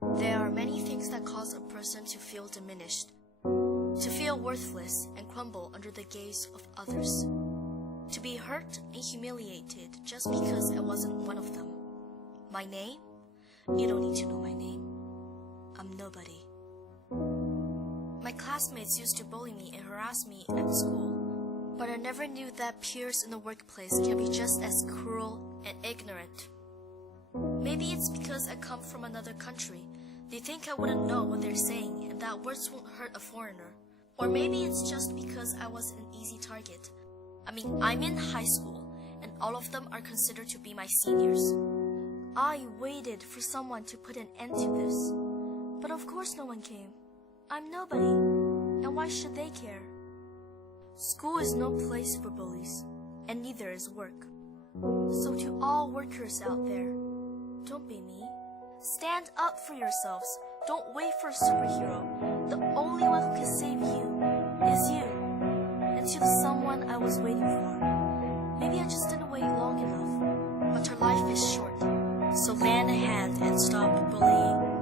There are many things that cause a person to feel diminished, to feel worthless and crumble under the gaze of others, to be hurt and humiliated just because I wasn't one of them. My name? You don't need to know my name. I'm nobody. My classmates used to bully me and harass me at school, but I never knew that peers in the workplace can be just as cruel and ignorant. Maybe it's because I come from another country. They think I wouldn't know what they're saying and that words won't hurt a foreigner. Or maybe it's just because I was an easy target. I'm in high school and all of them are considered to be my seniors. I waited for someone to put an end to this, but of course no one came. I'm nobody, and why should they care? School is no place for bullies, and neither is work. So to all workers out there, don't be me. Stand up for yourselves. Don't wait for a superhero. The only one who can save you is you. And to the someone I was waiting for, maybe I just didn't wait long enough, but her life is short. So lend a hand and stop bullying.